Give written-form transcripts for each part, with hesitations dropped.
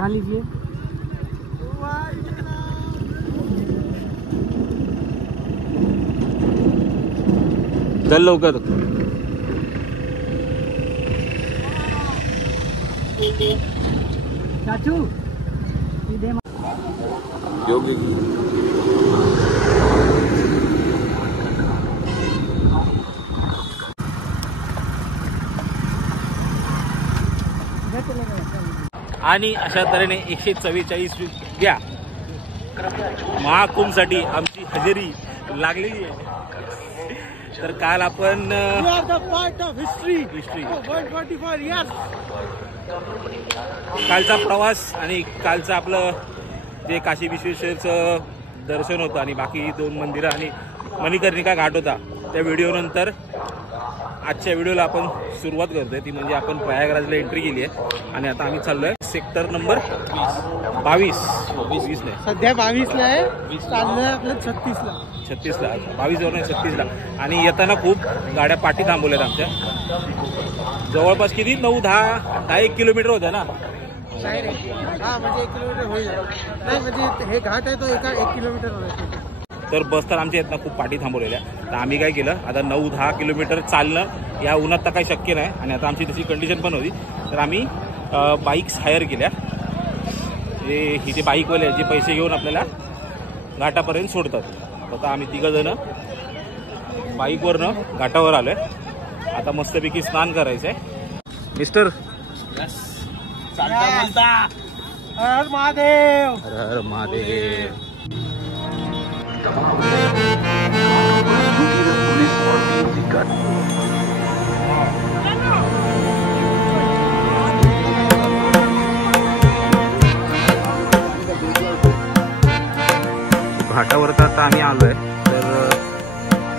खा लीजिए। चल लवकर। चाचू योगी आणि अशा तऱ्हेने 144 रुपया महाकुंभसाठी आमची हजेरी लागलेली आहे। तर काल आपण हिस्ट्री कालचा प्रवास आणि कालचं आपलं जे काशी विश्वेश्वरचं दर्शन होतं आणि बाकी 2 मंदिरं आणि मणिकर्णिका घाट होता, त्या व्हिडिओ नंतर आजच्या व्हिडिओला आपण सुरुवात करतोय। ती म्हणजे आपण प्रयागराजला एंट्री केली आहे आणि आता आम्ही चाललोय सेक्टर नंबर 22 नाही सध्या 22ला आहे, चाललोय आपलं 36ला 22 वरून 36ला। आणि येताना खूप गाड्या पाठी थांबवल्यात आमच्या। जवळपास किती 9-10 किलोमीटर होत्या ना? नाही रे, हा म्हणजे 1 किलोमीटर होईल। नाही म्हणजे हे घाट आहे तो 1 किलोमीटर होईल। तर बस तर आमच्या इथनं खूप पाठी थांबवलेल्या। तर आम्ही काय केलं, आता 9-10 किलोमीटर चालणं या उन्हात तर काही शक्य नाही आणि आता आमची तशी कंडिशन पण होती, तर आम्ही बाईक्स हायर केल्या। ही जे बाईकवाले जे पैसे घेऊन आपल्याला घाटापर्यंत सोडतात। आता आम्ही 3 जण बाईकवरनं घाटावर आलोय। आता मस्तपैकी स्नान करायचंय। मिस्टर चालता बोलता हर हर महादेव, हर हर महादेव। घाटावर तर आता आम्ही आलोय। तर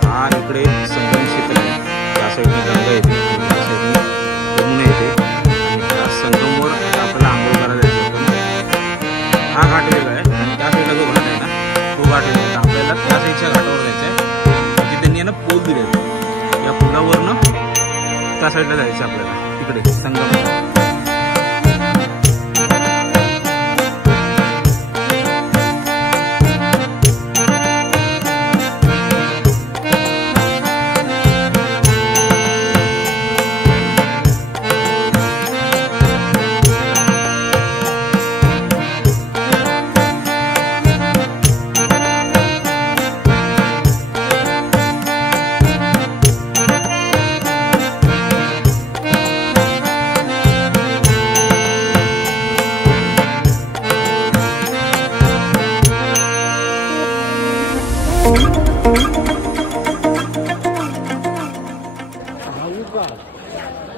हा इकडे संगम क्षेत्र आहे, त्या साईडने गंगा येते, त्या साईडने यमुना येते आणि त्या संगमवर आपल्याला आंघोळ करायला जायचं। हा घाट वेगळा आहे आणि त्या साईडला जो घाट आहे ना तो घाट वेगळा आहे। आपल्याला त्या साईडच्या घाटावर जायचं आहे, तिथे त्यांनी ना पूल दिले, या पुलावरनं त्या साईडला जायचं आपल्याला, तिकडे संगम।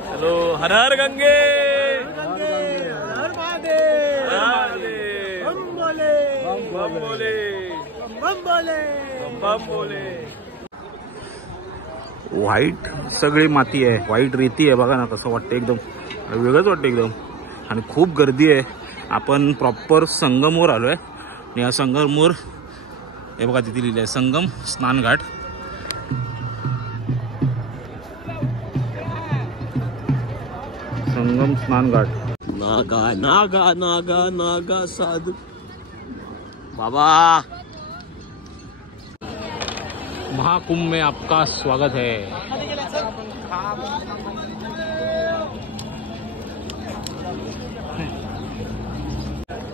चलो हर हर गंगे, हर हर महादेव, बम बोले बम बोले बम बोले बम बोले। व्हाईट सगळी माती आहे, व्हाईट रेती आहे, बघा ना कसं वाटतं, एकदम वेगळंच वाटतं एकदम। आणि खूप गर्दी आहे। आपण प्रॉपर संगमवर आलोय आणि या संगमवर हे बघा तिथे लिहिलं आहे संगम स्नान घाट। संगम स्नान घाट। नागा नागा नागा नागा साधू बाबा, महाकुंभ में आपका स्वागत है।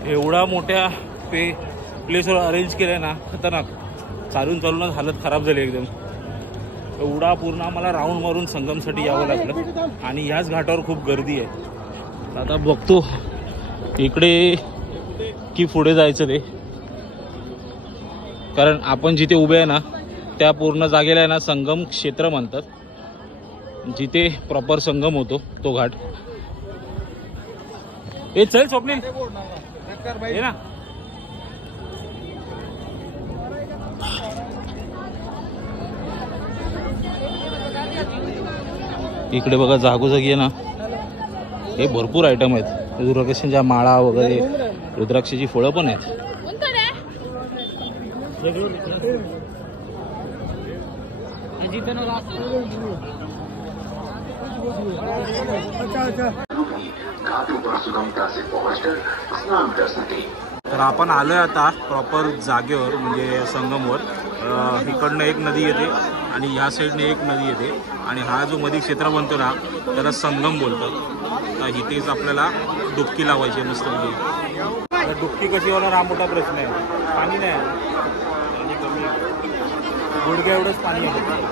एवढा मोठ्या प्लेसवर अरेंज केलंय ना, खतरनाक। चालूनच हालत खराब झाली एकदम। एवढा पूर्ण आम्हाला राऊंड मारून संगमसाठी यावं लागलं आणि ह्याच घाटावर खूप गर्दी आहे। आता बघतो इकडे की पुढे जायचं ते, कारण आपण जिथे उभे आहे ना त्या पूर्ण जागेला आहे ना संगम क्षेत्र म्हणतात, जिथे प्रॉपर संगम होतो तो घाट। हे चल स्वप्नील ये ना। इकडे बघा जागोजागी आहे ना हे भरपूर आयटम आहेत, रुद्राक्षांच्या माळा वगैरे, रुद्राक्षाची फळं पण आहेत। घाटों पर सुगमता से पहुंचकर स्नान कर सके। तर आपण आलोय आता प्रॉपर जागेवर म्हणजे संगमवर। इकडनं एक नदी येते आणि ह्या साईडने एक नदी येते आणि हा जो मध्ये क्षेत्र बनतो ना त्याला संगम बोलतात। तर इथेच आपल्याला डुबकी लावायची मस्त म्हणजे। डुबकी कशी होणार हा मोठा प्रश्न आहे। पाणी नाही, पाणी कमी आहे, गुडघ्या एवढंच पाणी आहे।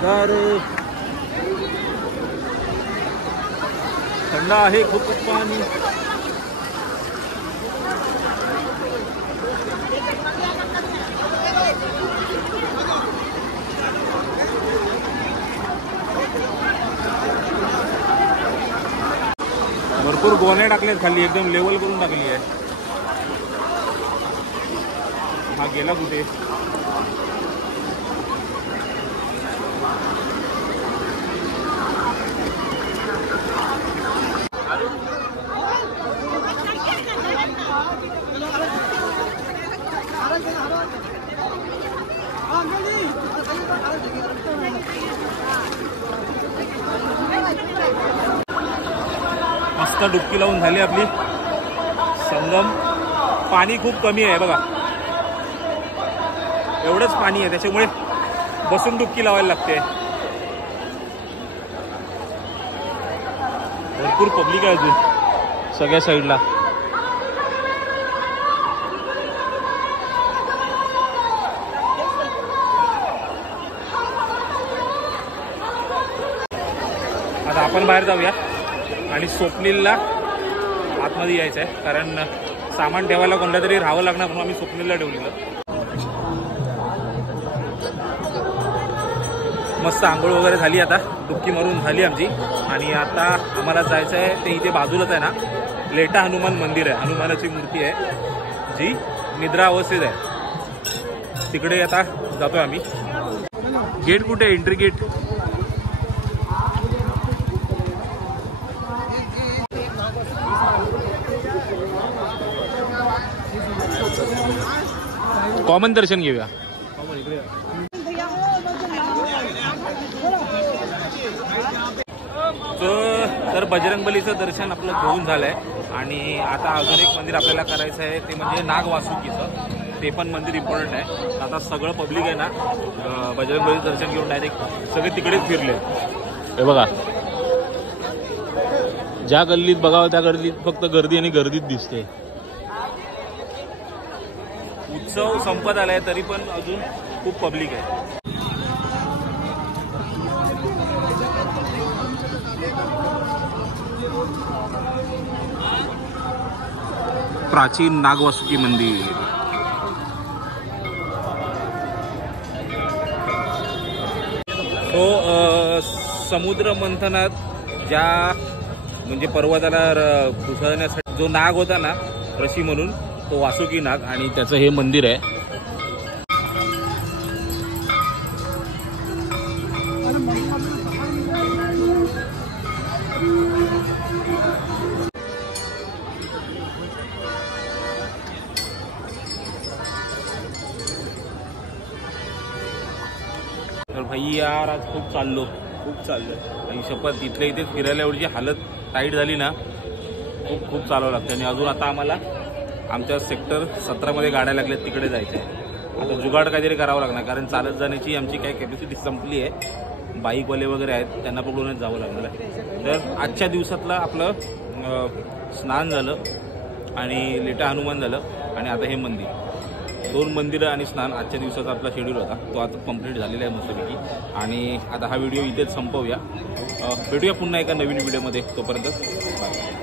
गारे थंड आहे खूप पाणी। भरपूर गोण्या टाकलेत खाली, एकदम लेवल करून टाकली आहे। हा गेला कुठे? मस्त डुबकी लावून झाली आपली। संगम पाणी खूप कमी आहे बघा, एवढंच पाणी आहे, त्याच्यामुळे बसून डुबकी लावायला लागते। भरपूर पब्लिक आहे अजून सगळ्या साईडला। आता आपण बाहेर जाऊया आणि स्वप्नीलला आतमध्ये यायचं आहे, कारण सामान ठेवायला कोणत्या तरी राहावं लागणार म्हणून आम्ही स्वप्नीलला ठेवलेलं। मस्त आंघोळ वगैरे झाली, आता डुबकी मारून झाली आमची आणि आता आम्हाला जायचं आहे ते इथे बाजूलाच आहे ना लेटा हनुमान मंदिर आहे, हनुमानाची मूर्ती आहे जी निद्रा अवस्थेत आहे, तिकडे आता जातोय आम्ही। गेट कुठे आहे? एंट्री गेट कॉमन दर्शन घेऊया। तर बजरंगबलीचं दर्शन आपलं घेऊन झालंय आणि आता अजून एक मंदिर आपल्याला करायचं आहे, ते म्हणजे नाग वासुकीचं। ते पण मंदिर इम्पॉर्टंट आहे। आता सगळं पब्लिक आहे ना बजरंगबलीचं दर्शन घेऊन डायरेक्ट सगळे तिकडेच फिरले। हे बघा, ज्या गल्लीत बघावं त्या गल्लीत फक्त गर्दी आणि गर्दीच दिसते। उत्सव संपत आलाय तरी पण अजून खूप पब्लिक आहे। प्राचीन नागवासुकी मंदिर। तो समुद्र मंथनात ज्या म्हणजे पर्वताला घुसळण्यासाठी जो नाग होता ना ऋषी म्हणून, तो वासुकी नाग, आणि त्याचं हे मंदिर आहे। तर भाई यार आज खूप चाललो आणि शपथ इथल्या इथे फिरायला एवढी हालत टाईट झाली ना, खूप चालावं लागतं। आणि अजून आता आम्हाला आमच्या सेक्टर 17 मध्ये गाड्या लागल्यात, तिकडे जायचं आहे। आता जुगाड काहीतरी करावं लागणार, कारण चालत जाण्याची आमची काही कॅपॅसिटी संपली आहे। बाईकवाले वगैरे आहेत त्यांना पकडूनच जावं लागणार आहे। तर आजच्या दिवसातलं आपलं स्नान झालं आणि लेटा हनुमान झालं आणि आता हे मंदिर, 2 मंदिरं आणि स्नान आजच्या दिवसाचा आपला शेड्यूल होता, तो आता कंप्लीट झालेला आहे मस्तपैकी। आणि आता हा व्हिडिओ इथेच संपवूया, भेटूया पुन्हा एका नवीन व्हिडिओमध्ये, तोपर्यंत बाय।